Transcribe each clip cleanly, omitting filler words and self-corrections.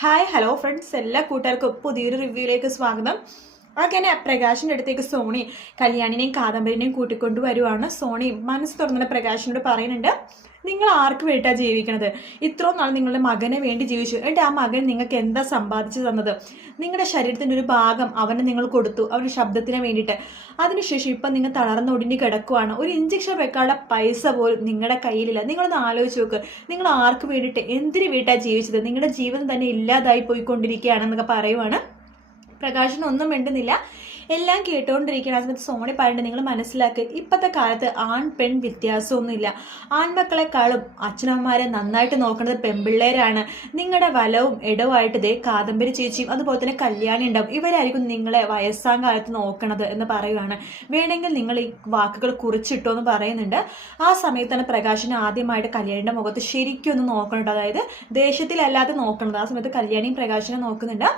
Hi hello friends, എല്ലാ കൂട്ടുകാർക്കും പുതിയൊരു റിവ്യൂയിലേക്ക് സ്വാഗതം. അങ്ങനെ പ്രകാശിൻ്റെ അടുത്തേക്ക് സോണി കല്യാണിനെയും കാദംബരിനെയും കൂട്ടിക്കൊണ്ടു വരുവാണ്. സോണി മനസ്സ് തുറന്നിട്ട് പ്രകാശിനോട് പറയുന്നുണ്ട്, നിങ്ങൾ ആർക്ക് വേണ്ടിയിട്ടാണ് ജീവിക്കണത്? ഇത്രയും നാൾ നിങ്ങളുടെ മകനെ വേണ്ടി ജീവിച്ചു. എന്നിട്ട് ആ മകൻ നിങ്ങൾക്ക് എന്താ സമ്പാദിച്ചു തന്നത്? നിങ്ങളുടെ ശരീരത്തിൻ്റെ ഒരു ഭാഗം അവന് നിങ്ങൾ കൊടുത്തു, അവൻ്റെ ശബ്ദത്തിന് വേണ്ടിയിട്ട്. അതിനുശേഷം ഇപ്പം നിങ്ങൾ തളർന്നൊടിഞ്ഞ് കിടക്കുവാണ്. ഒരു ഇഞ്ചക്ഷൻ വെക്കാനുള്ള പൈസ പോലും നിങ്ങളുടെ കയ്യിലില്ല. നിങ്ങളൊന്ന് ആലോചിച്ച് നോക്ക്, നിങ്ങൾ ആർക്ക് വേണ്ടിയിട്ട് എന്തിനു വേണ്ടിയിട്ടാണ് ജീവിച്ചത്? നിങ്ങളുടെ ജീവിതം തന്നെ ഇല്ലാതായി പോയിക്കൊണ്ടിരിക്കുകയാണെന്നൊക്കെ പറയുവാണ്. പ്രകാശനൊന്നും മിണ്ടുന്നില്ല, എല്ലാം കേട്ടുകൊണ്ടിരിക്കുകയാണ്. ആ സമയത്ത് സോണി പറയുന്നത്, നിങ്ങൾ മനസ്സിലാക്കുക, ഇപ്പോഴത്തെ കാലത്ത് ആൺ പെൺ വ്യത്യാസമൊന്നുമില്ല. ആൺമക്കളെക്കാളും അച്ഛനമ്മമാരെ നന്നായിട്ട് നോക്കുന്നത് പെൺപിള്ളേരാണ്. നിങ്ങളുടെ വലവും ഇടവുമായിട്ട് ഇതേ കാദംബരി ചേച്ചിയും അതുപോലെ തന്നെ കല്യാണി ഉണ്ടാവും. ഇവരായിരിക്കും നിങ്ങളെ വയസ്സാം കാലത്ത് നോക്കണത് എന്ന് പറയുകയാണ്. വേണമെങ്കിൽ നിങ്ങൾ ഈ വാക്കുകൾ കുറിച്ചിട്ടോ എന്ന് പറയുന്നുണ്ട്. ആ സമയത്താണ് പ്രകാശന് ആദ്യമായിട്ട് കല്യാണിയുടെ മുഖത്ത് ശരിക്കും ഒന്ന് നോക്കണുണ്ട്, അതായത് ദേഷ്യത്തിലല്ലാതെ നോക്കണത്. ആ സമയത്ത് കല്യാണിയും പ്രകാശനെ നോക്കുന്നുണ്ട്.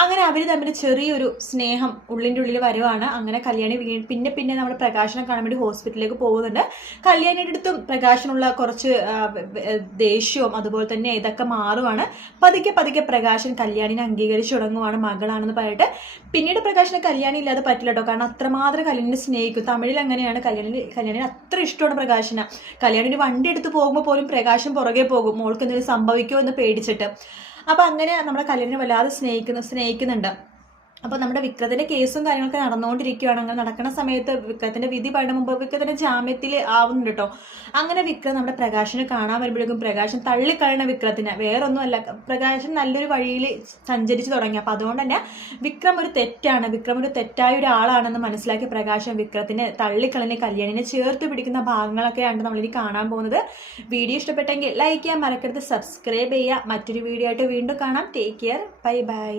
അങ്ങനെ അവർ തമ്മിൽ ചെറിയൊരു സ്നേഹം ഉള്ളിൻ്റെ ഉള്ളിൽ വരുവാണ്. അങ്ങനെ കല്യാണി പിന്നെ നമ്മുടെ പ്രകാശനെ കാണാൻ വേണ്ടി ഹോസ്പിറ്റലിലേക്ക് പോകുന്നുണ്ട്. കല്യാണിയുടെ അടുത്തും പ്രകാശനുള്ള കുറച്ച് ദേഷ്യവും അതുപോലെ തന്നെ ഇതൊക്കെ മാറുവാണ്. പതുക്കെ പ്രകാശൻ കല്യാണിനെ അംഗീകരിച്ചു തുടങ്ങുവാണ്, മകളാണെന്ന് പറഞ്ഞിട്ട്. പിന്നീട് പ്രകാശന് കല്യാണി ഇല്ലാതെ പറ്റില്ല കേട്ടോ, കാരണം അത്രമാത്രം കല്യാണിനെ സ്നേഹിക്കും. തമിഴിൽ അങ്ങനെയാണ്. കല്യാണിന് അത്ര ഇഷ്ടമാണ് പ്രകാശന്. കല്യാണിന് വണ്ടി എടുത്ത് പോകുമ്പോൾ പോലും പ്രകാശൻ പുറകെ പോകും, മോൾക്ക് എന്തെങ്കിലും സംഭവിക്കുമോ എന്ന് പേടിച്ചിട്ട്. അപ്പം അങ്ങനെ നമ്മുടെ കല്യാണിനെ വല്ലാതെ സ്നേഹിക്കുന്നുണ്ട്. അപ്പോൾ നമ്മുടെ വിക്രത്തിൻ്റെ കേസും കാര്യങ്ങളൊക്കെ നടന്നുകൊണ്ടിരിക്കുകയാണ്. അങ്ങനെ നടക്കുന്ന സമയത്ത് വിക്രത്തിൻ്റെ വിധി പറയുന്ന മുമ്പ് വിക്രത്തിൻ്റെ ജാമ്യത്തിൽ ആവുന്നുണ്ട് കേട്ടോ. അങ്ങനെ വിക്രം നമ്മുടെ പ്രകാശനെ കാണാൻ വരുമ്പോഴേക്കും പ്രകാശൻ തള്ളിക്കളയണ വിക്രത്തിനെ വേറൊന്നുമല്ല, പ്രകാശൻ നല്ലൊരു വഴിയിൽ സഞ്ചരിച്ച് തുടങ്ങി. അപ്പോൾ അതുകൊണ്ട് തന്നെ വിക്രം ഒരു തെറ്റായ ഒരാളാണെന്ന് മനസ്സിലാക്കി പ്രകാശൻ വിക്രത്തിനെ തള്ളിക്കളഞ്ഞ് കല്യാണിനെ ചേർത്ത് പിടിക്കുന്ന ഭാഗങ്ങളൊക്കെയാണ് നമ്മളിനി കാണാൻ പോകുന്നത്. വീഡിയോ ഇഷ്ടപ്പെട്ടെങ്കിൽ ലൈക്ക് ചെയ്യാൻ മറക്കരുത്, സബ്സ്ക്രൈബ് ചെയ്യുക. മറ്റൊരു വീഡിയോ ആയിട്ട് വീണ്ടും കാണാം. Take care, bye bye.